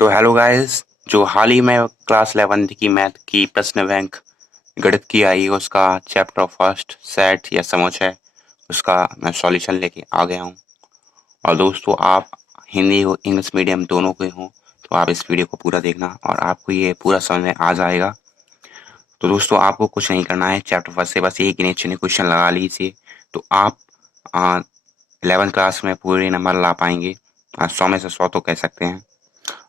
तो hello guys, जो हाल ही में क्लास 11th की मैथ की प्रश्न बैंक गणित की आई उसका चैप्टर फर्स्ट सेट या समझ है उसका मैं सॉल्यूशन लेके आ गया हूँ। और दोस्तों, आप हिंदी और इंग्लिश मीडियम दोनों के हों तो आप इस वीडियो को पूरा देखना और आपको ये पूरा समझ में आ जाएगा। तो दोस्तों, आपको कुछ नहीं करना है, चैप्टर फर्स्ट से बस एक गिने चुने क्वेश्चन लगा लीजिए तो आप 11th क्लास में पूरे नंबर ला पाएंगे। 100 में से 100 तो कह सकते हैं।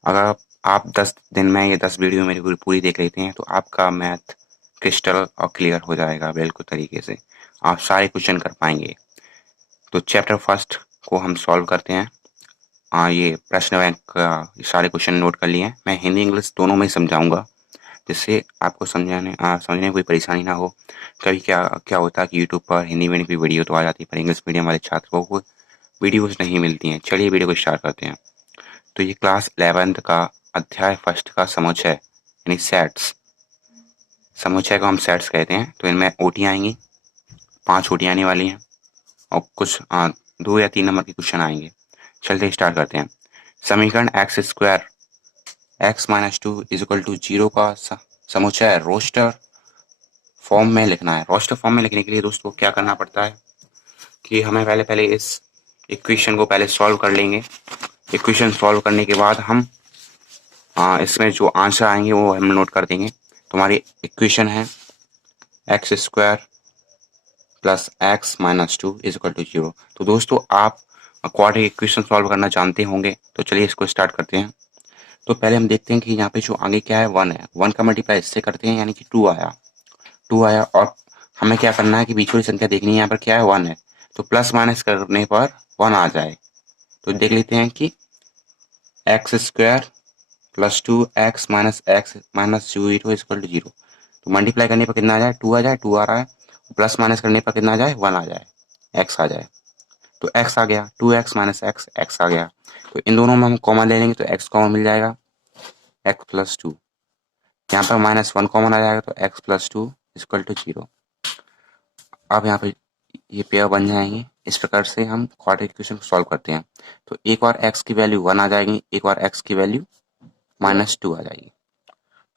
अगर आप 10 दिन में ये 10 वीडियो मेरी पूरी देख लेते हैं तो आपका मैथ क्रिस्टल और क्लियर हो जाएगा बिल्कुल तरीके से। आप सारे क्वेश्चन कर पाएंगे। तो चैप्टर फर्स्ट को हम सॉल्व करते हैं। ये प्रश्न बैंक का सारे क्वेश्चन नोट कर लिए हैं। मैं हिंदी इंग्लिश दोनों में समझाऊंगा जिससे आपको समझने में कोई परेशानी ना हो। कभी क्या क्या होता है कि यूट्यूब पर हिंदी मीडियम की वीडियो तो आ जाती है पर इंग्लिश मीडियम वाले छात्रों को वीडियोज नहीं मिलती हैं। चलिए वीडियो को स्टार्ट करते हैं। तो ये क्लास 11th का अध्याय फर्स्ट का समुच्चय यानी सेट्स। समुच्चय को हम सेट्स कहते हैं। तो इनमें ओटी आएंगी, 5 ओटी आने वाली हैं और कुछ 2 या 3 नंबर के क्वेश्चन आएंगे। चलते स्टार्ट करते हैं। समीकरण X square X minus 2 is equal to 0 का समुच्चय रोस्टर फॉर्म में लिखना है। रोस्टर फॉर्म में लिखने के लिए दोस्तों क्या करना पड़ता है कि हमें पहले इस इक्वेशन को पहले सॉल्व कर लेंगे। इक्वेशन सॉल्व करने के बाद हम इसमें जो आंसर आएंगे वो हम नोट कर देंगे। तो हमारी इक्वेशन है X square plus X minus 2 is equal to 0। तो दोस्तों, आप क्वाड्रेटिक इक्वेशन सॉल्व करना जानते होंगे। तो चलिए इसको स्टार्ट करते हैं। तो पहले हम देखते हैं कि यहाँ पे जो आगे क्या है 1 है। 1 का मल्टीप्लाई इससे करते हैं यानी कि 2 आया। 2 आया और हमें क्या करना है कि बीच वाली संख्या देखनी है। यहाँ पर क्या है 1 है तो प्लस माइनस करने पर 1 आ जाए। तो देख लेते हैं कि X square plus 2x minus 0 is equal to 0। तो मल्टीप्लाई करने पर कितना आ जाए 2 आ जाए, 2 आ रहा है। प्लस माइनस करने पर कितना आ जाए 1 आ जाए, x आ जाए। तो x आ गया, 2x माइनस x आ गया। तो इन दोनों में हम कॉमन ले लेंगे तो x कॉमन मिल जाएगा, x प्लस 2। यहाँ पर -1 कॉमन आ जाएगा तो x प्लस 2 इक्वल टू 0। अब यहाँ पे ये पेयर बन जाएंगे। इस प्रकार से हम क्वाड्रेटिक इक्वेशन को सॉल्व करते हैं। तो एक बार x की वैल्यू 1 आ जाएगी, एक बार x की वैल्यू -2 आ जाएगी।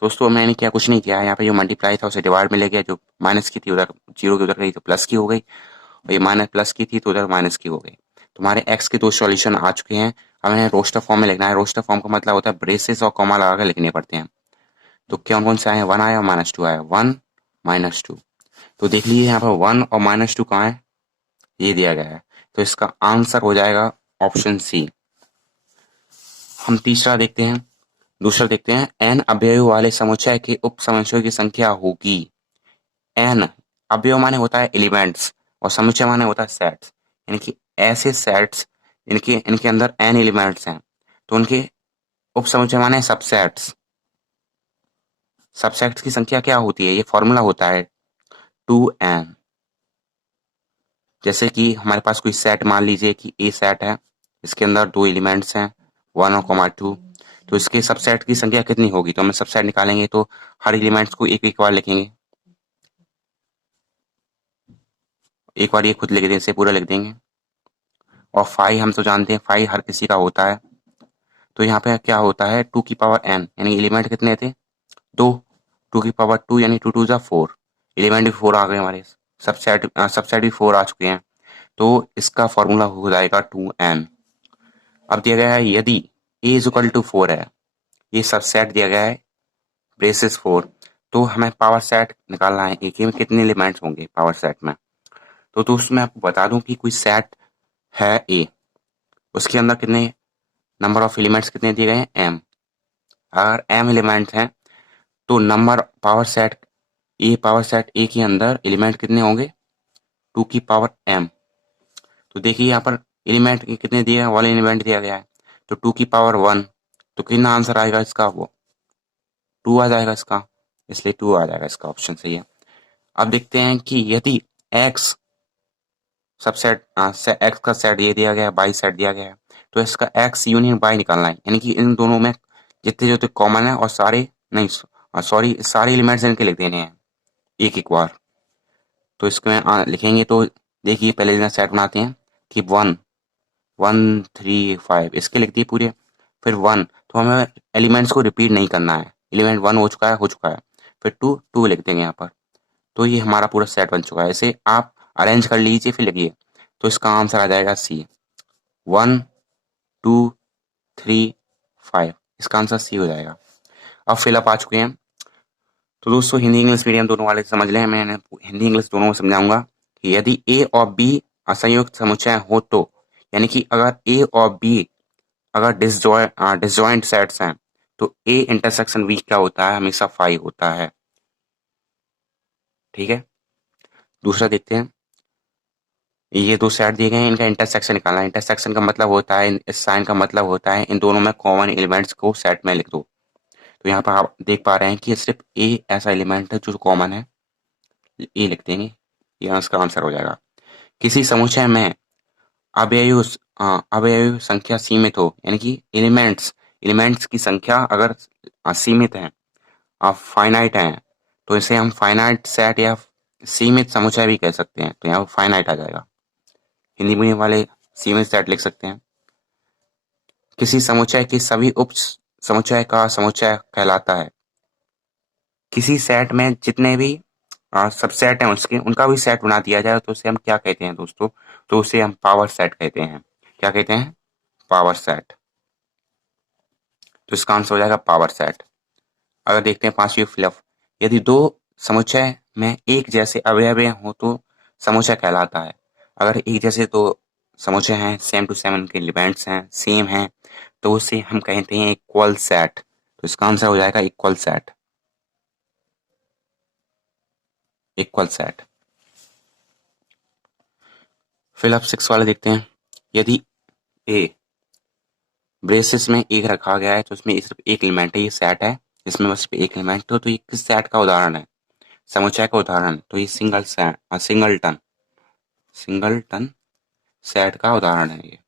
दोस्तों, मैंने क्या कुछ नहीं किया है। यहाँ पे जो मल्टीप्लाई था उसे डिवाइड में ले गया, जो माइनस की थी उधर 0 की उधर गई तो प्लस की हो गई, और ये माइनस प्लस की थी तो उधर माइनस की हो गई। तुम्हारे एक्स के 2 सॉल्यूशन आ चुके हैं। अब इन्हें रोस्टर फॉर्म में लिखना है। रोस्टर फॉर्म का मतलब होता है ब्रेसेस और कॉमा लगा कर लिखने पड़ते हैं। तो कौन कौन से आए हैं, 1 आया और -2 आया, 1 -2। तो देख लीजिए यहाँ पर 1 और -2 कहाँ है, ये दिया गया है। तो इसका आंसर हो जाएगा ऑप्शन सी। हम तीसरा देखते हैं, दूसरा देखते हैं। एन अवयव वाले समुच्चय के उप समुच्चयों की संख्या होगी। एन अवयव माने होता है एलिमेंट्स और समुच्चय माने होता है सेट्स, यानी कि ऐसे सेट्स इनके इनके अंदर एन एलिमेंट्स हैं तो उनके उप समुच्चय माने सबसेट्स। सबसेट्स की संख्या क्या होती है, ये फॉर्मूला होता है 2n। जैसे कि हमारे पास कोई सेट मान लीजिए कि ए सेट है, इसके अंदर 2 एलिमेंट्स हैं 1 और 2। तो इसके सबसेट की संख्या कितनी होगी, तो हम सबसेट निकालेंगे तो हर एलिमेंट्स को एक एक बार लिखेंगे। एक बार ये खुद लिख दें, इसे पूरा लिख देंगे। और 5 हम तो जानते हैं 5 हर किसी का होता है। तो यहाँ पे क्या होता है 2 की पावर n, यानी एलिमेंट कितने थे 2, 2 की पावर 2 यानी 2 2 4, एलिमेंट भी 4 आ गए हमारे। सबसेट भी 4 आ चुके हैं। तो इसका फॉर्मूला हो जाएगा 2n। अब दिया गया है यदि a इज इक्वल टू 4 है, ये सबसेट दिया गया है ब्रेसेस 4, तो हमें पावर सेट निकालना है एक में कितने एलिमेंट्स होंगे पावर सेट में। तो दोस्तों, मैं आपको बता दूं कि कोई सेट है ए, उसके अंदर कितने नंबर ऑफ एलिमेंट्स कितने दिए गए हैं m। अगर m एलिमेंट्स हैं तो नंबर पावर सेट ए के अंदर एलिमेंट कितने होंगे 2 की पावर m। तो देखिए यहाँ पर एलिमेंट कितने दिए हैं, वाले एलिमेंट दिया गया है तो 2 की पावर 1। तो कितना आंसर आएगा इसका, वो 2 आ जाएगा इसका, इसलिए 2 आ जाएगा, इसका ऑप्शन सही है। अब देखते हैं कि यदि x सबसेट एक्स का सेट ये दिया गया है, बाई सेट दिया गया है, तो इसका एक्स यूनियन बाई निकालना है, यानी कि इन दोनों में जितने जितने कॉमन है और सारे नहीं सॉरी सारे एलिमेंट्स इनके लिख देने हैं एक एक बार। तो इसमें लिखेंगे तो देखिए पहले सेट बनाते हैं कि 1 1 3 5 इसके लिख दिए पूरे, फिर 1 तो हमें एलिमेंट्स को रिपीट नहीं करना है। एलिमेंट 1 हो चुका है, फिर 2 लिख देंगे यहाँ पर। तो ये हमारा पूरा सेट बन चुका है। इसे आप अरेंज कर लीजिए, फिर लिखिए। तो इसका आंसर आ जाएगा सी। 1 2 3 5, इसका आंसर सी हो जाएगा। अब फिलअप आ चुके हैं। तो दोस्तों हिंदी इंग्लिश मीडियम दोनों वाले समझ लें, मैं हिंदी इंग्लिश दोनों में समझाऊंगा कि यदि ए और बी असंयुक्त समुच्चय हो तो, यानी कि अगर ए और बी अगर डिसजॉइंट सेट्स हैं तो ए इंटरसेक्शन बी क्या होता है, हमेशा 5 होता है। ठीक है, दूसरा देखते हैं। ये दो सेट दिए गए हैं, इनका इंटरसेक्शन निकालना है। इंटरसेक्शन का मतलब होता है, इस साइन का मतलब होता है इन दोनों में कॉमन एलिमेंट्स को सेट में लिख दो। तो यहाँ पर आप देख पा रहे हैं कि सिर्फ ए ऐसा एलिमेंट है जो कॉमन है, ए लिख देंगे, ये इसका आंसर हो जाएगा। किसी समुच्चय में अवयव संख्या सीमित हो, यानी कि एलिमेंट्स की संख्या अगर सीमित है, फाइनाइट है, तो इसे हम फाइनाइट सेट या सीमित समुच्चय भी कह सकते हैं। तो यहाँ फाइनाइट आ जाएगा। हिंदी मीडियम वाले सीमित सेट लिख सकते हैं। किसी समुच्चय के सभी उप समुच्चय का समुच्चय कहलाता है। किसी सेट में जितने भी सबसेट हैं उसके, उनका भी सेट बना दिया जाए तो उसे हम क्या कहते हैं दोस्तों? तो उसे हम पावर सेट कहते हैं। क्या कहते हैं? Power set. तो इसका आंसर हो जाएगा पावर सेट। अगर देखते हैं पांचवी फिलअप, यदि दो समुच्चय में एक जैसे अवयव हो तो समुच्चय कहलाता है। अगर एक जैसे तो समुच्चय हैं, सेम टू सेम उनके एलिमेंट्स हैं, सेम हैं, तो उसे हम कहते हैं इक्वल सेट। तो इसका आंसर हो जाएगा equal set. Equal set. Fill up 6 वाले देखते हैं। यदि ए ब्रेसेस में एक रखा गया है तो इसमें सिर्फ एक एलिमेंट है, ये सेट है, इसमें बस एक एलिमेंट हो, तो ये किस सेट का उदाहरण है? समुच्चय का उदाहरण। तो ये सिंगलटन सेट का उदाहरण है ये।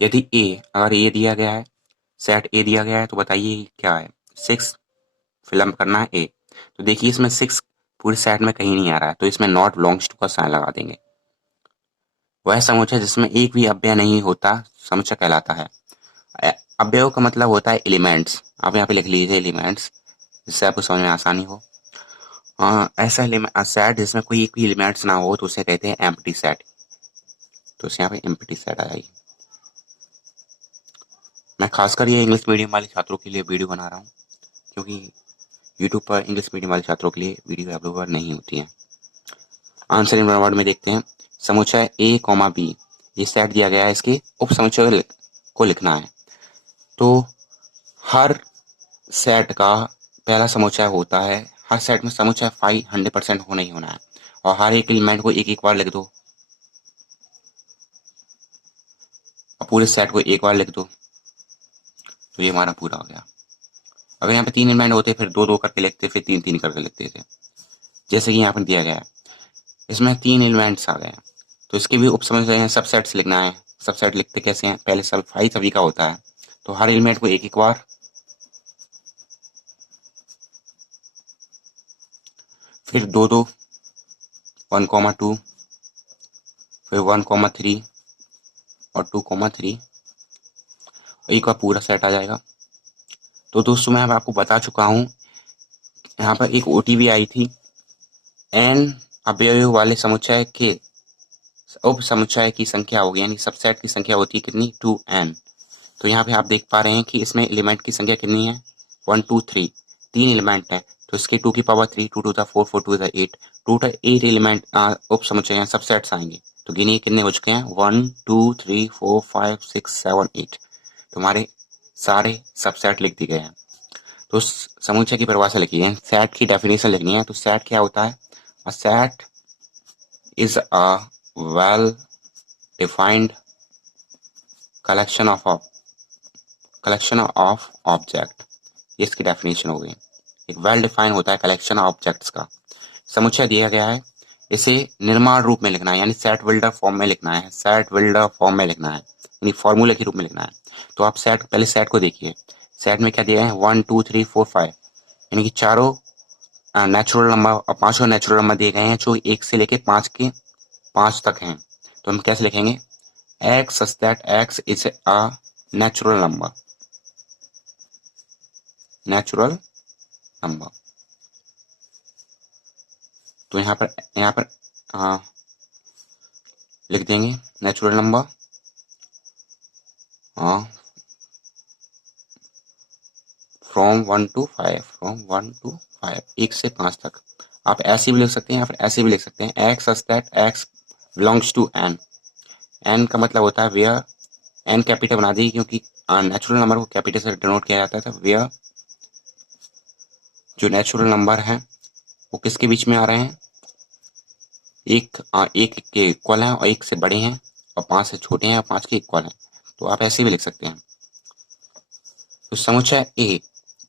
यदि अगर ए दिया गया है, सेट ए दिया गया है, तो बताइए क्या है? 6 फिलअप करना है ए। तो देखिए इसमें 6 पूरे सेट में कहीं नहीं आ रहा है, तो इसमें नॉट बिलोंग्स टू का साइन लगा देंगे। वह समुच्चय जिसमें एक भी अव्यय नहीं होता समुच्चय कहलाता है। अव्यय का मतलब होता है एलिमेंट्स। आप यहाँ पे लिख लीजिए एलिमेंट्स, जिससे आपको समझ में आसानी हो। ऐसा सेट जिसमें कोई एक भी एलिमेंट्स ना हो तो उसे कहते हैं एम्प्टी सेट। तो यहाँ पे एम्प्टी सेट आ जाएगी। मैं खासकर ये इंग्लिश मीडियम वाले छात्रों के लिए वीडियो बना रहा हूँ, क्योंकि यूट्यूब पर इंग्लिश मीडियम वाले छात्रों के लिए वीडियो अवेलेबल नहीं होती है। आंसर इन वर्ड में देखते हैं। समुच्चय ए कॉमा बी, ये सेट दिया गया है, इसके उप समुच्चय को लिखना है। तो हर सेट का पहला समुच्चय होता है, हर सेट में समुच्चय 100% होना ही होना है, और हर एक एलिमेंट को एक एक बार लिख दो, और पूरे सेट को एक बार लिख दो। तो ये हमारा पूरा हो गया। अगर यहाँ पे 3 एलिमेंट होते फिर 2-2 करके लिखते, फिर 3-3 करके लिखते थे, जैसे कि यहाँ पर दिया गया है। इसमें 3 एलिमेंट्स आ गए हैं, तो इसके भी उप समुच्चय हैं, सबसेट्स लिखना है। सबसेट लिखते कैसे हैं? पहले सब 5 सभी का होता है, तो हर एलिमेंट को एक एक बार, फिर 2-2, 1,2, फिर 1,3 और 2,3, एक बार पूरा सेट आ जाएगा। तो दोस्तों मैं आपको बता चुका हूँ, यहाँ पर एक OTV आई थी। n अवयव वाले समुच्चय के उप समुच्चय की संख्या होगी, यानी सबसेट की संख्या होती है कितनी? 2n। तो यहाँ पे आप देख पा रहे हैं कि इसमें एलिमेंट की संख्या कितनी है? 1 2 3, 3 एलिमेंट है, तो इसके 2 की पावर 3, 2 2 4, 4 2 8, टोटल 8 एलिमेंट उप समुच्चय हैं, सबसेट्स आएंगे। तो गिनिए कितने हो चुके हैं? 1 2 3 4 5 6 7 8। तुम्हारे सारे सबसेट लिख दिए गए हैं। तो समुच्चय की परिभाषा लिखिए, सेट की डेफिनेशन लिखनी है। तो सेट क्या होता है? A set is a well defined collection of object. ये इसकी डेफिनेशन हो गई। एक वेल डिफाइन होता है कलेक्शन ऑफ ऑब्जेक्ट्स का। समुच्चय दिया गया है, इसे निर्माण रूप में लिखना है, यानी सेट बिल्डर फॉर्म में लिखना है। सेट बिल्डर फॉर्म में लिखना है, यानी फॉर्मूले के रूप में लिखना है। तो आप पहले सेट को देखिए। सेट में क्या दिया है? 1 2 3 4 5, यानी कि चारों नेचुरल नंबर, पांचों नेचुरल नंबर दिए गए हैं जो 1 से लेके 5 तक हैं। तो हम कैसे लिखेंगे? x such that x is a natural number। Natural number. तो यहाँ पर लिख देंगे नेचुरल नंबर फ्रॉम 1 to 5, 1 से 5 तक। आप ऐसे भी लिख सकते हैं या फिर ऐसे भी लिख सकते हैं, X such that X belongs to N. N का मतलब होता है वेयर, एन कैपिटल बना दी क्योंकि नेचुरल नंबर को कैपिटल से डिनोट किया जाता है। तो वेयर जो नेचुरल नंबर है वो किसके बीच में आ रहे हैं, एक के इक्वल हैं और 1 से बड़े हैं और 5 से छोटे हैं और 5 के इक्वल हैं। तो आप ऐसे भी लिख सकते हैं। तो समुच्चय ए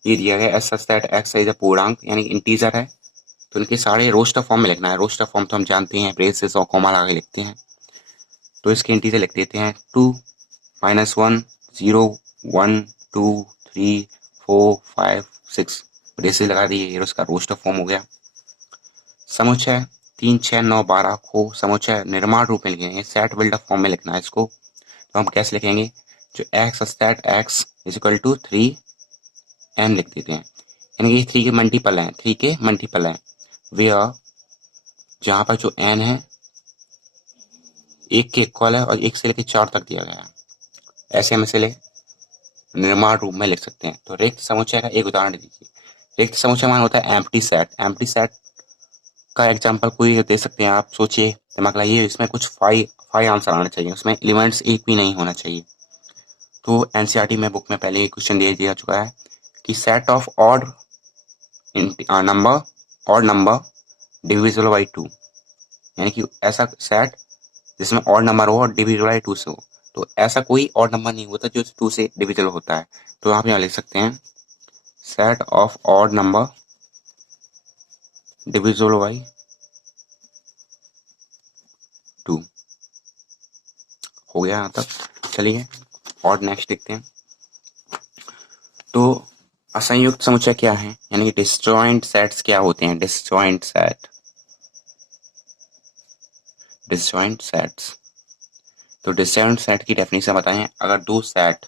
ये दिया गया S such that x is a पूर्णांक यानी इंटीजर है, तो इनके सारे रोस्टर फॉर्म में लिखना है। रोस्टर फॉर्म तो हम जानते हैं, ब्रेसेस और कॉमा लगा के लिखते हैं। तो इसके इंटीजर लिख देते हैं 2, -1, 0, 1, 2, 3, 4, 5, 6 ब्रेसेस लगा दिए, ये उसका रोस्टर फॉर्म हो गया। समुच्चय 3, 6, 9, 12 को समुच्चय निर्माण रूप में लिखेंगे, सेट बिल्डर फॉर्म में लिखना है इसको। तो हम कैसे लिखेंगे, जो X such X is equal to 3n लिख देते हैं, यानी कि 3 के मल्टीपल हैं, 3 के मल्टीपल हैं। वेयर जहाँ पर जो n है 1 के इक्वल है और 1 से लेकर 4 तक दिया गया है, ऐसे हम इसे निर्माण रूप में लिख सकते हैं। तो रिक्त समुच्चय का एक उदाहरण दीजिए। रिक्त समुच्चय मान होता है एम्प्टी सेट। एम्प्टी सेट का एग्जांपल कोई दे सकते हैं आप, सोचिए, दिमाग लगाइए, इसमें कुछ 5 आंसर आना चाहिए, उसमें एलिमेंट्स एक भी नहीं होना चाहिए। तो एनसीईआरटी में बुक में पहले ही क्वेश्चन दिया चुका है कि set of odd number divisible by 2, यानी कि ऐसा सेट जिसमें ऑड नंबर हो और डिविजिबल बाई 2 से हो। तो ऐसा कोई ऑड नंबर नहीं होता जो 2 से डिविजिबल होता है। तो आप यहाँ लिख सकते हैं set of odd number divisible by 2 हो गया यहाँ तक। चलिए और नेक्स्ट देखते हैं। तो असंयुक्त समुच्चय क्या है, यानी कि डिसजॉइंट सेट्स क्या होते हैं। डिसजॉइंट सेट्स तो डिसजॉइंट सेट की डेफिनेशन बताएं। अगर दो सेट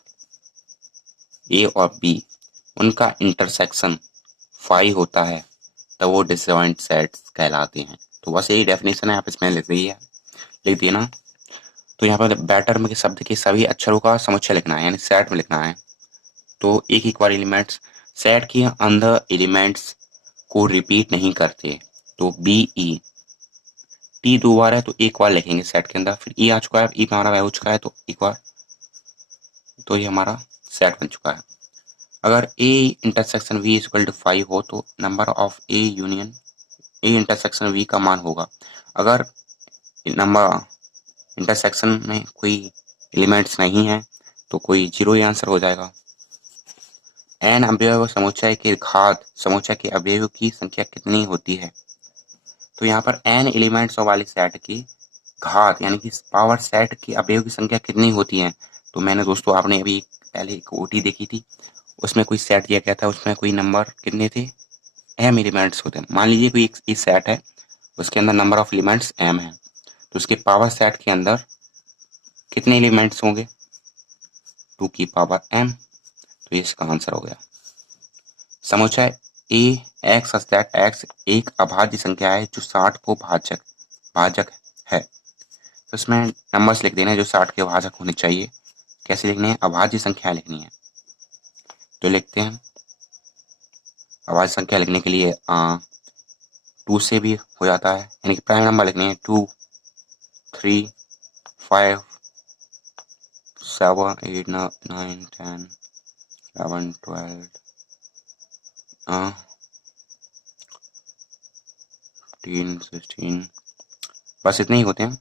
ए और बी उनका इंटरसेक्शन 5 होता है तो वो डिसजॉइंट सेट्स कहलाते हैं। तो बस यही डेफिनेशन है, आप इसमें लिख दिए ना। तो यहाँ पर बैटर में के शब्द के सभी अक्षरों का समुच्चय लिखना है, यानी सेट में लिखना है। तो एक बार एलिमेंट्स सेट के अंदर एलिमेंट्स को रिपीट नहीं करते। तो बी ई टी 2 बार है तो एक बार लिखेंगे सेट के अंदर, फिर ई आ चुका है, ई पे हमारा हो चुका है तो एक बार, तो ये हमारा सेट बन चुका है। अगर A intersection B is equal to 5 हो तो number of A union A intersection B का मान होगा। अगर नंबर इंटरसेक्शन में कोई एलिमेंट्स नहीं है तो कोई 0 ही आंसर हो जाएगा। एन अवयव समुच्चय के घात समुच्चय के अवयव की संख्या कितनी होती है। तो यहाँ पर एन एलिमेंट्स वाले सेट की घात यानी कि पावर सेट की अवयव की संख्या कितनी होती है। तो मैंने दोस्तों आपने अभी पहले एक ओटी देखी थी, उसमें कोई सेट दिया गया था, उसमें कोई नंबर कितने थे, एम एलिमेंट्स होते हैं। मान लीजिए कोई एक सेट है, उसके अंदर नंबर ऑफ एलिमेंट्स एम है, तो उसके पावर सेट के अंदर कितने एलिमेंट्स होंगे, 2 की पावर एम। तो ये इसका आंसर हो गया। समुच्चय ए एक्स सच दैट एक्स एक अभाज्य संख्या है जो 60 को भाजक है। तो इसमें नंबर्स लिख देना जो 60 के भाजक होने चाहिए। कैसे लिखने हैं, अभाज्य संख्या लिखनी है। तो लिखते हैं अभाज्य संख्या लिखने के लिए 2 से भी हो जाता है, यानी कि प्राइम नंबर लिखने हैं 2, 3, 5, 7, 8, 9, 10, 11, 12, 15, 16, बस इतने ही होते हैं।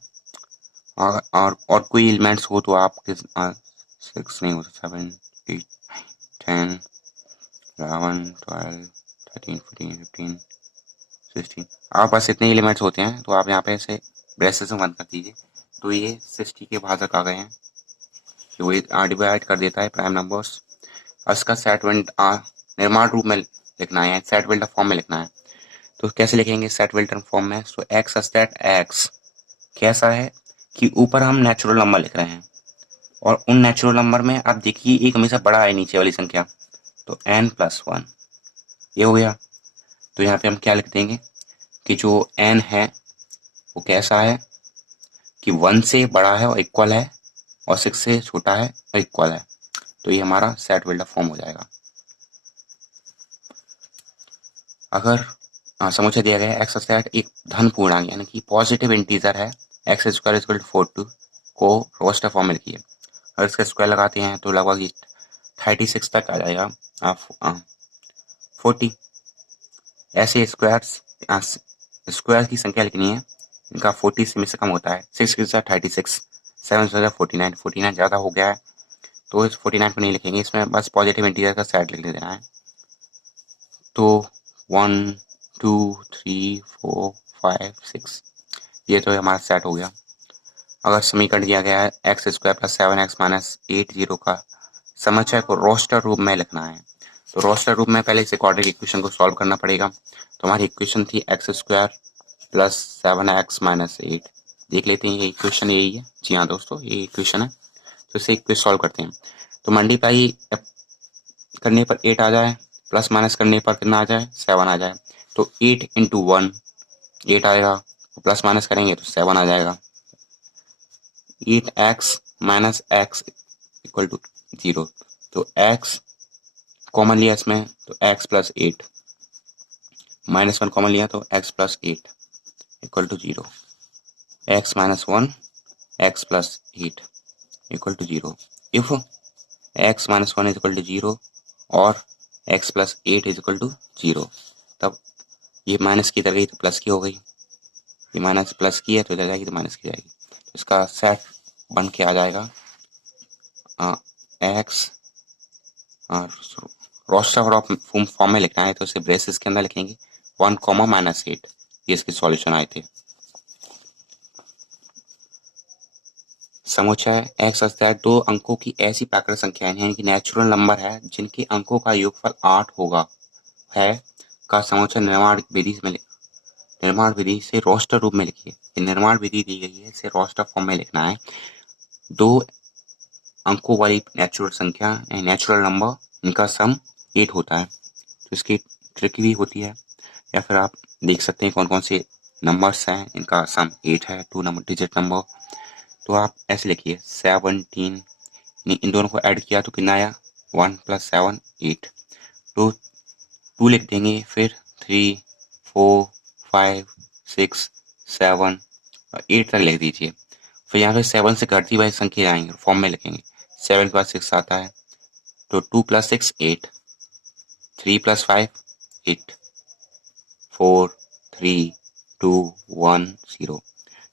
और कोई एलिमेंट्स हो तो आप 6 नहीं होता, 7, 8, 10, 11, 12, 13, 14, 15, 16, आप बस इतने एलिमेंट्स होते हैं। तो आप यहाँ पे ऐसे ब्रेसेस में बंद कर दीजिए। तो ये 60 के भाजक आ गए हैं, वो डिवाइड कर देता है प्राइम नंबर्स। इसका सेट निर्माण रूप में लिखना है, सेट बिल्डर फॉर्म में लिखना है। तो कैसे लिखेंगे सेट बिल्डर फॉर्म में, सो एक्स सेट एक्स कैसा है कि ऊपर हम नेचुरल नंबर लिख रहे हैं और उन नेचुरल नंबर में आप देखिए एक हमेशा बड़ा है नीचे वाली संख्या, तो n+1 ये हो गया। तो यहाँ पे हम क्या लिख देंगे कि जो n है वो कैसा है कि 1 से बड़ा है और इक्वल है और 6 से छोटा है और इक्वल है। तो ये हमारा सेट बिल्डर फॉर्म हो जाएगा। अगर समुच्चय दिया गया है एक्स सेट एक धन पूर्णांक यानी कि पॉजिटिव इंटीजर है एक्स स्क्वायर इक्वल टू 42 को रोस्टर फॉर्म में लिखिए। अगर इसका स्क्वायर लगाते हैं तो लगभग 36 तक आ जाएगा। 40 ऐसे स्क्वायर की संख्या लिखनी है, इनका 40 में से कम होता है। 6 के साथ 36, 7 से 49, 49 ज़्यादा हो गया है तो इस 49 को नहीं लिखेंगे, इसमें बस पॉजिटिव इंटीजर का सेट लिख देना है। तो 1 2 3 4 5 6 ये तो हमारा सेट हो गया। अगर समीकरण दिया गया है X square plus 7x minus 8 का समुच्चय को रोस्टर रूप में लिखना है, तो रोस्टर रूप में पहले इसे क्वाड्रेटिक इक्वेशन को सॉल्व करना पड़ेगा। तो हमारी इक्वेशन थी x square plus 7x minus 8। देख लेते हैं ये इक्वेशन यही है। जी हाँ दोस्तों, ये इक्वेशन है। तो इसे इक्वेशन सॉल्व करते हैं। तो मल्टीप्लाई करने पर 8 आ जाए, प्लस माइनस करने पर कितना आ जाए 7 आ जाए। तो 8 इंटू 1 8 आएगा, प्लस माइनस करेंगे तो 7 आ जाएगा। 8x minus x equal to 0। तो x कॉमन लिया इसमें तो x प्लस 8, माइनस 1 कॉमन लिया तो x plus 8 equal to 0। x minus 1 x plus 8 equal to 0। If x minus 1 is equal to 0 और x plus 8 is equal to 0, तब ये minus की इधर गई तो प्लस की हो गई, ये माइनस प्लस की है तो इधर जाएगी तो माइनस की जाएगी। तो इसका सेट बन के आ जाएगा x रोस्टर फॉर्म में लिखना है तो इसे ब्रेसेस के अंदर लिखेंगे 1 कॉमा माइनस 8। ये इसके सॉल्यूशन आए थे। समुच्चय एक्स सेट दो अंकों की ऐसी प्राकृतिक संख्या यानी कि नेचुरल नंबर है जिनके अंकों का योगफल 8 होगा है का समुच्चय निर्माण विधि से रोस्टर रूप में लिखिए। निर्माण विधि दी गई है, इसे रोस्टर फॉर्म में लिखना है। दो अंकों वाली नेचुरल संख्या नेचुरल नंबर इनका सम 8 होता है। तो इसकी ट्रिक भी होती है, या फिर आप देख सकते हैं कौन कौन से नंबर्स हैं इनका सम 8 है, 2 नंबर डिजिट नंबर। तो आप ऐसे लिखिए 17, इन दोनों को ऐड किया तो कितना आया 1 + 7 8। तो 2 लिख देंगे, फिर 3 4 5 6 7 और 8 तक लिख दीजिए। फिर यहाँ पे 7 से घटती हुई संख्या आएंगे, फॉर्म में लिखेंगे। 7 के बाद 6 आता है तो 2 + 6 8, 3 + 5 8, 4 3 2 1 0।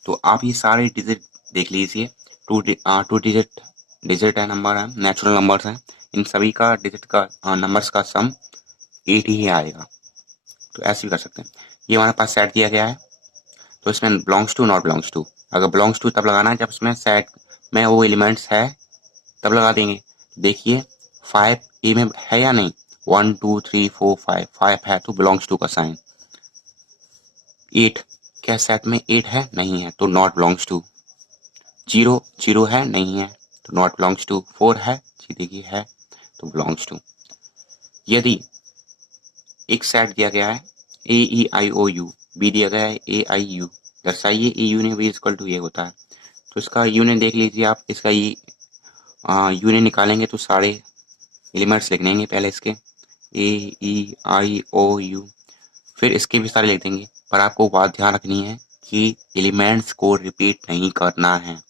तो आप ये सारे डिजिट देख लीजिए। टू डिजिट है, नंबर है, नेचुरल नंबर्स हैं। इन सभी का डिजिट का नंबर्स का सम 8 ही आएगा। तो ऐसे भी कर सकते हैं। ये हमारे पास सेट दिया गया है, तो इसमें belongs to not belongs to. अगर बिलोंग्स टू तब लगाना है जब इसमें सेट में वो एलिमेंट्स है, तब लगा देंगे। देखिए 5 ए में है या नहीं, 1 2 3 4 5 है तो बिलोंग्स टू का साइन। 8 क्या सेट में 8 है, नहीं है तो नॉट बिलोंग्स टू। 0 है, नहीं है तो नॉट बिलोंग्स टू। 4 है, जी देखिए है तो बिलोंग्स टू। यदि एक सेट दिया गया है ए ई आई ओ यू, बी दिया गया है ए आई यू, दर्शाइए A union B equal to ये होता है। तो इसका यूनियन देख लीजिए आप। इसका ये यूनियन निकालेंगे तो सारे एलिमेंट्स लिख देंगे पहले इसके ए ई आई ओ यू, फिर इसके भी सारे लिख देंगे। पर आपको बात ध्यान रखनी है कि एलिमेंट्स को रिपीट नहीं करना है।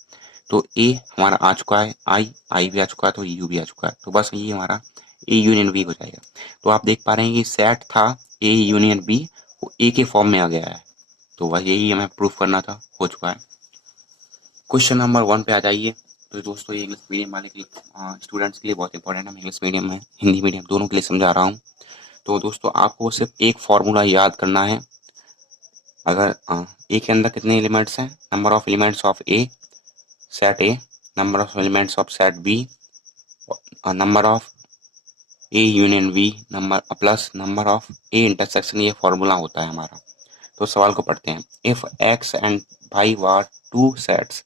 तो ए हमारा आ चुका है, आई भी आ चुका है, तो यू भी आ चुका है। तो बस ये हमारा ए यूनियन बी हो जाएगा। तो आप देख पा रहे हैं कि सेट था ए यूनियन बी, वो ए के फॉर्म में आ गया है। तो वह यही हमें प्रूफ करना था, हो चुका है। क्वेश्चन नंबर 1 पे आ जाइए। तो दोस्तों ये इंग्लिश मीडियम वाले के स्टूडेंट्स के लिए बहुत इंपॉर्टेंट है। मैं इंग्लिश मीडियम में हिंदी मीडियम दोनों के लिए समझा रहा हूँ। तो दोस्तों आपको सिर्फ एक फॉर्मूला याद करना है। अगर ए के अंदर कितने एलिमेंट्स हैं, number of elements of A set A, number of elements of set B, number of A union B, number plus number of A intersection, ये फॉर्मूला होता है हमारा। तो सवाल को पढ़ते हैं। If X and Y were two sets,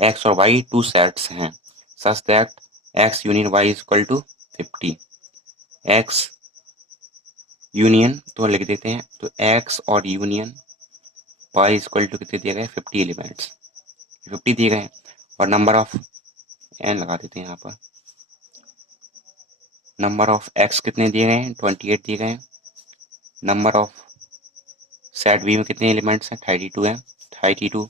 X और वाई 2 सेट्स हैं, such that X union Y is equal to 50। X union तो लिख देते हैं, तो एक्स और यूनियन वाई इक्वल टू कितने दिए गए 50 एलिमेंट्स, 50 दिए गए और नंबर ऑफ एन लगा देते हैं यहाँ पर। नंबर ऑफ एक्स कितने दिए गए हैं 28 दिए गए हैं। नंबर ऑफ सेट बी में कितने एलिमेंट्स हैं 32 हैं 32।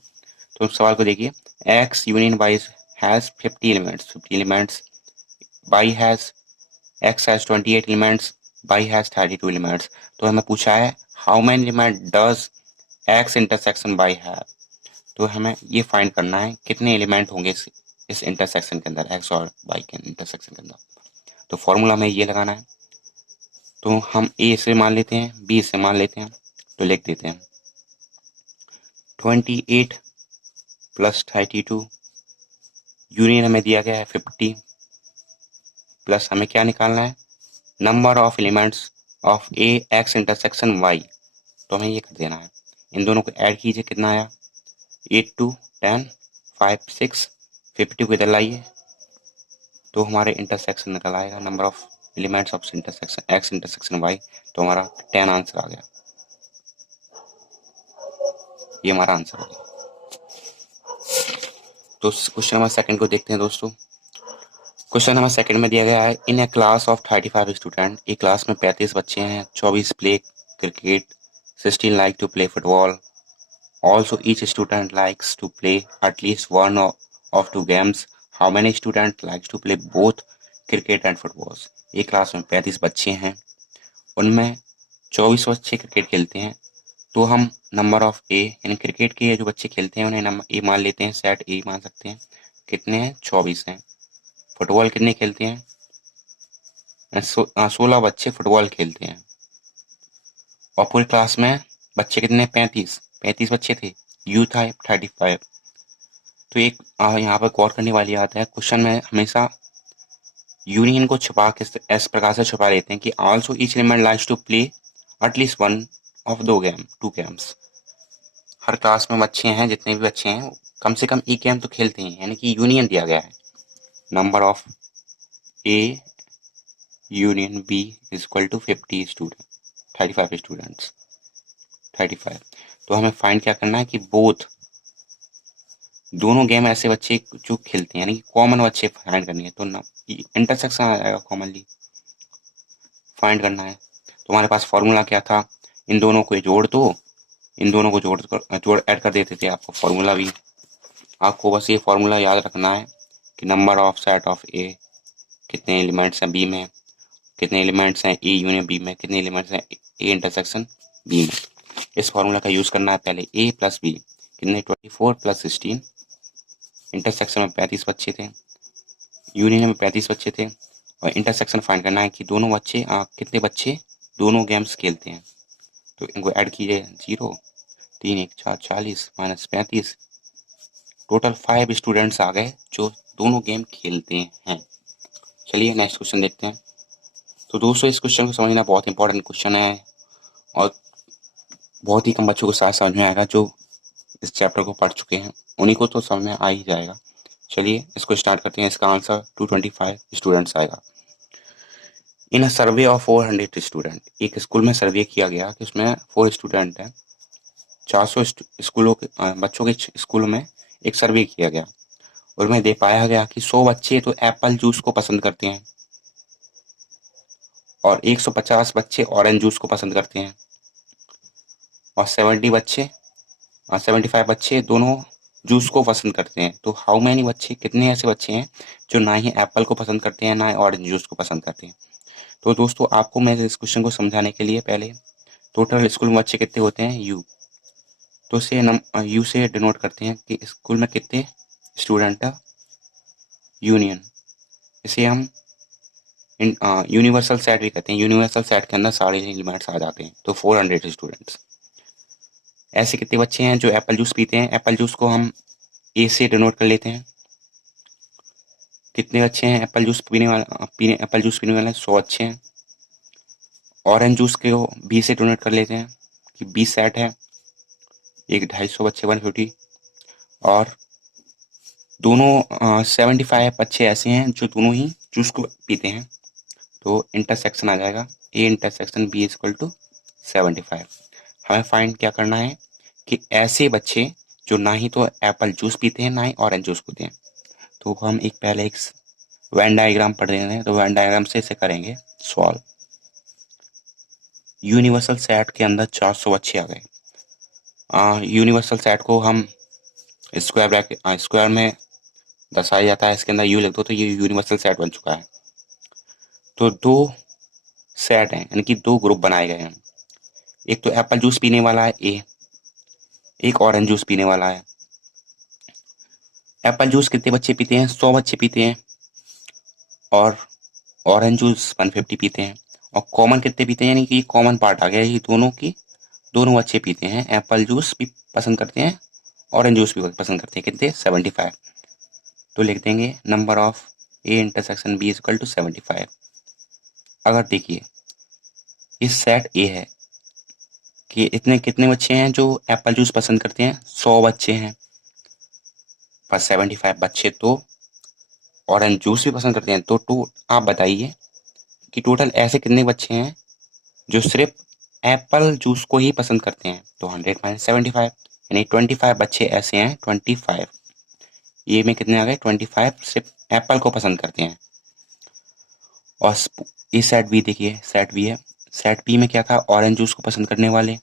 तो सवाल को देखिए, X union Y has 50 elements, 50 elements, Y has X has 28 elements, Y has 32 elements. तो हमें पूछा है how many element does X intersection Y have. तो हमें ये फाइंड करना है कितने एलिमेंट होंगे इस इंटरसेक्शन के अंदर, एक्स और वाई के इंटरसेक्शन के अंदर। तो फॉर्मूला में ये लगाना है, तो हम ए से मान लेते हैं, बी से मान लेते हैं, तो लिख देते हैं 28 प्लस 32 यूनियन हमें दिया गया है 50 प्लस हमें क्या निकालना है number of elements of a X intersection Y. तो हमें ये कर देना है, इन दोनों को ऐड कीजिए, कितना आया 8 2 10 5 6 50 को इधर लाइए तो हमारे इंटरसेक्शन निकल आएगा, number of elements of intersection X intersection Y. तो हमारा 10 आंसर आ गया, ये हमारा आंसर हो गया। तो क्वेश्चन नंबर सेकंड को देखते हैं दोस्तों। क्वेश्चन नंबर सेकंड में दिया गया है in a class of 35 student, एक क्लास में 35 बच्चे हैं, 24 play cricket, 16 like to play football, also each student likes to play at least one of two games, how many student likes to play both cricket and football. एक class में 35 बच्चे हैं, उनमें 24 बच्चे क्रिकेट खेलते हैं, तो हम नंबर ऑफ ए यानी क्रिकेट के जो बच्चे खेलते हैं उन्हें नंबर ए मान लेते हैं, सेट ए मान सकते हैं, कितने हैं 24 हैं। फुटबॉल कितने खेलते हैं 16 बच्चे फुटबॉल खेलते हैं, और पूरी क्लास में बच्चे कितने 35 बच्चे थे, यू था 35। तो एक यहाँ पर गौर करने वाली बात है, क्वेश्चन में हमेशा यूनियन को छुपा के इस प्रकार से छुपा लेते हैं कि also each element likes to play at least one of two games. हर क्लास में बच्चे हैं, जितने भी बच्चे हैं कम से कम एक गेम तो खेलते हैं, यानी कि यूनियन दिया गया है, number of A union B is equal to 50 student 35 students 35। तो हमें फाइंड क्या करना है कि बोथ दोनों गेम ऐसे बच्चे जो खेलते हैं, यानी कि कॉमन बच्चे फाइंड करनी है, तो ना इंटरसेक्शन आ जाएगा, कॉमनली फाइंड करना है। तो हमारे पास फॉर्मूला क्या था, इन दोनों को जोड़ दो, इन दोनों को जोड़ ऐड कर देते थे, आपको फॉर्मूला भी आपको बस ये फॉर्मूला याद रखना है कि नंबर ऑफ सेट ऑफ ए, कितने एलिमेंट्स हैं बी में, कितने एलिमेंट्स हैं ए यूनियन बी में, कितने एलिमेंट्स हैं ए इंटरसेक्शन बी में। इस फॉर्मूला का यूज करना है, पहले ए प्लस बी कितने 24 प्लस 16, इंटरसेक्शन में 35 बच्चे थे, यूनियन में 35 बच्चे थे, और इंटरसेक्शन फाइंड करना है कि दोनों बच्चे कितने बच्चे दोनों गेम्स खेलते हैं। तो इनको ऐड कीजिए, 0 3 1 4 40 माइनस 35, टोटल 5 स्टूडेंट्स आ गए जो दोनों गेम खेलते हैं। चलिए नेक्स्ट क्वेश्चन देखते हैं। तो दोस्तों इस क्वेश्चन को समझना बहुत इंपॉर्टेंट क्वेश्चन है, और बहुत ही कम बच्चों को शायद समझ में आएगा, जो इस चैप्टर को पढ़ चुके हैं उन्हीं को तो समझ में आ ही जाएगा। चलिए इसको स्टार्ट करते हैं। इसका आंसर 225 स्टूडेंट्स आएगा। इन अ सर्वे ऑफ 400 स्टूडेंट, एक स्कूल में सर्वे किया गया कि उसमें 4 स्टूडेंट हैं, 400 स्कूलों के बच्चों के स्कूलों में एक सर्वे किया गया, और में दे पाया गया कि 100 बच्चे तो एप्पल जूस को पसंद करते हैं और 150 बच्चे ऑरेंज जूस को पसंद करते हैं, और 75 बच्चे दोनों जूस को पसंद करते हैं। तो हाउ मैनी बच्चे, कितने ऐसे बच्चे हैं जो ना ही एप्पल को पसंद करते हैं ना ही ऑरेंज जूस को पसंद करते हैं। तो दोस्तों आपको मैं इस क्वेश्चन को समझाने के लिए पहले टोटल स्कूल में बच्चे कितने होते हैं यू, तो से यू से डिनोट करते हैं कि स्कूल में कितने स्टूडेंट है, यूनियन, इसे हम यूनिवर्सल सेट भी कहते हैं। यूनिवर्सल सेट के अंदर सारे एलिमेंट्स आ जाते हैं, तो 400 स्टूडेंट्स। ऐसे कितने बच्चे हैं जो एप्पल जूस पीते हैं, एप्पल जूस को हम ए से डिनोट कर लेते हैं। कितने बच्चे हैं एप्पल जूस पीने वाले 100 अच्छे हैं। ऑरेंज जूस के बी से डिनोट कर लेते हैं कि बी सेट है, एक 250 बच्चे 150, और दोनों 75 बच्चे ऐसे हैं जो दोनों ही जूस को पीते हैं, तो इंटरसेक्शन आ जाएगा A intersection B is equal to 75। हमें फाइंड क्या करना है कि ऐसे बच्चे जो ना ही तो एप्पल जूस पीते हैं ना ही ऑरेंज जूस पीते हैं। तो हम एक पहले एक वेन डायग्राम पढ़ रहे हैं, तो वेन डायग्राम से इसे करेंगे सॉल्व। यूनिवर्सल सेट के अंदर 400 बच्चे आ गए। यूनिवर्सल सेट को हम स्क्वायर ब्रैकेट स्क्वायर में दर्शाया जाता है, इसके अंदर यू लिख दो तो ये यूनिवर्सल सेट बन चुका है। तो दो सेट हैं, यानी कि दो ग्रुप बनाए गए हैं। एक तो एप्पल जूस पीने वाला है ए, एक ऑरेंज जूस पीने वाला है। एप्पल जूस कितने बच्चे पीते हैं? 100 बच्चे पीते हैं। और ऑरेंज जूस 150 पीते हैं। और कॉमन कितने पीते हैं, यानी कि कॉमन पार्ट आ गया ये दोनों की, दोनों बच्चे पीते हैं, एप्पल जूस भी पसंद करते हैं, ऑरेंज जूस भी पसंद करते हैं। कितने? 75। तो लिख देंगे number of A intersection B is equal to 75। अगर देखिए इस सेट ए है कि इतने कितने बच्चे हैं जो एप्पल जूस पसंद करते हैं? 100 बच्चे हैं, पर 75 बच्चे तो ऑरेंज जूस भी पसंद करते हैं। तो आप बताइए कि टोटल ऐसे कितने बच्चे हैं जो सिर्फ एप्पल जूस को ही पसंद करते हैं? तो 100 माइनस 75, यानी 25 बच्चे ऐसे हैं। 25 ये में कितने आ गए? 25 सिर्फ एप्पल को पसंद करते हैं। और ये सेट बी देखिए, सेट बी है। सेट बी में क्या था? ऑरेंज जूस को पसंद करने वाले।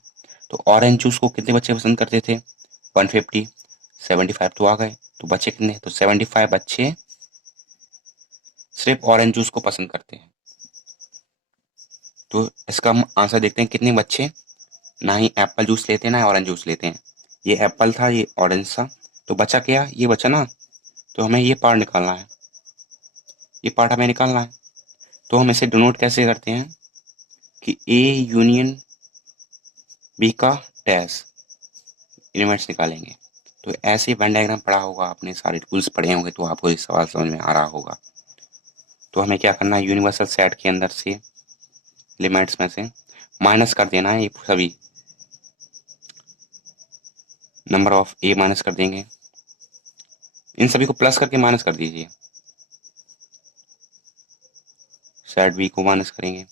तो ऑरेंज जूस को कितने बच्चे पसंद करते थे? 150। 75 तो आ गए, तो बच्चे कितने? तो 75 बच्चे सिर्फ ऑरेंज जूस को पसंद करते हैं। तो इसका हम आंसर देखते हैं, कितने बच्चे ना ही एप्पल जूस लेते हैं ना ऑरेंज जूस लेते हैं। ये एप्पल था, ये ऑरेंज था, तो बचा क्या? ये बचा ना। तो हमें ये पार्ट निकालना है, ये पार्ट हमें निकालना है। तो हम इसे डिनोट कैसे करते हैं कि ए यूनियन बी का डैश एलिमेंट्स निकालेंगे। तो ऐसे वेन डायग्राम पढ़ा होगा आपने, सारे टूल्स पढ़े होंगे, तो आपको इस सवाल समझ में आ रहा होगा। तो हमें क्या करना है, यूनिवर्सल सेट के अंदर से एलिमेंट्स में से माइनस कर देना है ये सभी, नंबर ऑफ ए माइनस कर देंगे, इन सभी को प्लस करके माइनस कर दीजिए। सेट बी को माइनस करेंगे।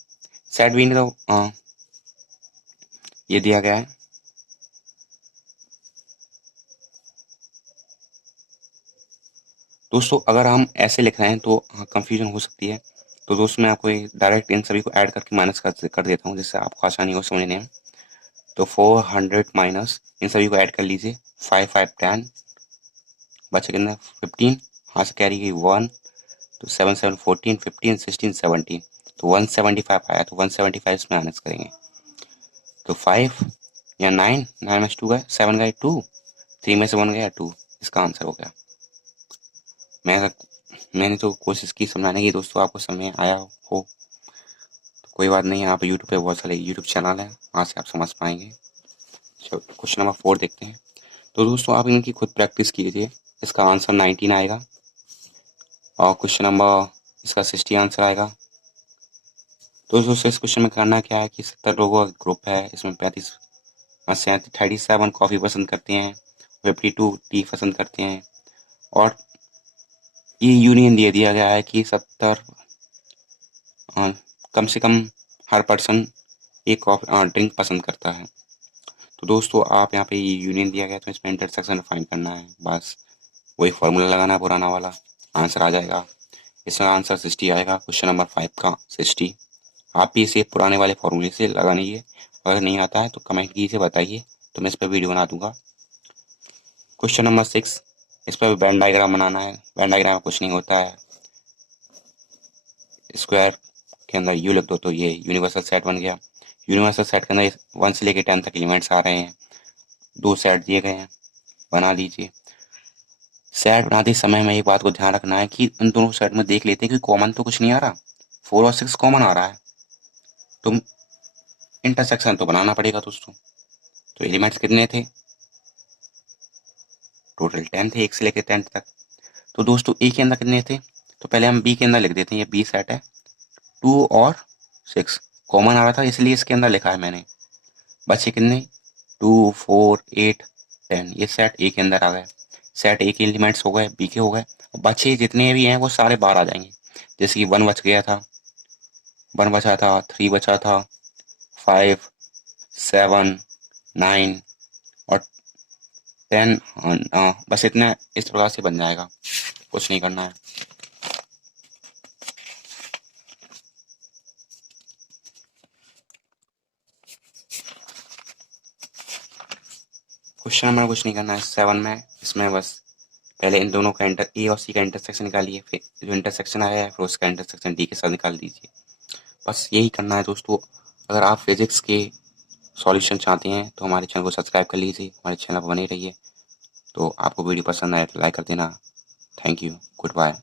सेट बी ने तो ये दिया गया है। दोस्तों अगर हम ऐसे लिख रहे हैं तो कंफ्यूजन हो सकती है। तो दोस्तों मैं आपको डायरेक्ट इन सभी को ऐड करके माइनस कर देता हूँ, जिससे आपको आसानी हो समझने में। तो 400 माइनस इन सभी को ऐड कर लीजिए। 5 5 10 बचे कितना? 15। यहाँ से कैरी गई 1, तो 7 7 14 15 16 17, तो 175 आया। तो 175 इसमें माइनस करेंगे। तो 5 या 9 9 में से 2 गए, 7 गए 2, 3 में से 1 गया 2। इसका आंसर हो गया। मैंने तो कोशिश की समझाने की, दोस्तों आपको समझ में आया हो तो कोई बात नहीं है। आप यूट्यूब पे बहुत सारे यूट्यूब चैनल हैं, वहाँ से आप समझ पाएंगे। क्वेश्चन नंबर 4 देखते हैं। तो दोस्तों आप इनकी खुद प्रैक्टिस कीजिए। इसका आंसर 19 आएगा, और क्वेश्चन नंबर इसका 60 आंसर आएगा। तो दोस्तों इस क्वेश्चन में करना क्या है कि 70 लोगों का ग्रुप है, इसमें 37 कॉफ़ी पसंद करते हैं, 52 टी पसंद करते हैं, और ये यूनियन दे दिया गया है कि 70 कम से कम हर पर्सन एक ड्रिंक पसंद करता है। तो दोस्तों आप यहाँ पे ये यूनियन दिया गया, तो इसमें इंटरसेक्शन फाइंड करना है। बस वही फॉर्मूला लगाना है पुराना वाला, आंसर आ जाएगा। इसमें आंसर 60 आएगा, क्वेश्चन नंबर 5 का 60। आप भी इसे पुराने वाले फॉर्मूले से लगा लीजिए। अगर नहीं आता है तो कमेंट कीजिए, बताइए, तो मैं इस पर वीडियो बना दूंगा। क्वेश्चन नंबर 6, इस पर वेन डायग्राम बनाना है। वेन डायग्राम में कुछ नहीं होता है, स्क्वायर के अंदर यू लिख दो तो ये यूनिवर्सल सेट बन गया। यूनिवर्सल सेट के अंदर 1 से लेकर 10 तक एलिमेंट्स आ रहे हैं, 2 सेट दिए गए हैं, बना लीजिए। सेट बनाते समय में एक बात को ध्यान रखना है कि इन दोनों सेट में देख लेते हैं कि कॉमन तो कुछ नहीं आ रहा। 4 और 6 कॉमन आ रहा है, तो इंटरसेक्शन तो बनाना पड़ेगा दोस्तों। तो एलिमेंट्स कितने थे? टोटल 10 थे, 1 से लेकर 10 तक। तो दोस्तों ए के अंदर कितने थे? तो पहले हम बी के अंदर लिख देते हैं, ये बी सेट है। 2 और 6 कॉमन आ रहा था, इसलिए इसके अंदर लिखा है मैंने। बचे कितने? 2 4 8 10, ये सेट ए के अंदर आ गए। सेट ए के एलिमेंट्स हो गए, बी के हो गए। बचे जितने भी हैं वो सारे बाहर आ जाएंगे। जैसे कि 1 बच गया था, 1 बचा था, 3 बचा था, 5, 7, 9 और 10। बस इतना, इस प्रकार से बन जाएगा, कुछ नहीं करना है। क्वेश्चन नंबर कुछ नहीं करना है 7 में। इसमें बस पहले इन दोनों का ए और सी का इंटरसेक्शन निकालिए, फिर जो इंटरसेक्शन आया है फिर उसका इंटरसेक्शन डी के साथ निकाल दीजिए। बस यही करना है दोस्तों। अगर आप फिजिक्स के सॉल्यूशन चाहते हैं तो हमारे चैनल को सब्सक्राइब कर लीजिए, हमारे चैनल पर बने रहिए। तो आपको वीडियो पसंद आए तो लाइक कर देना। Thank you, good bye.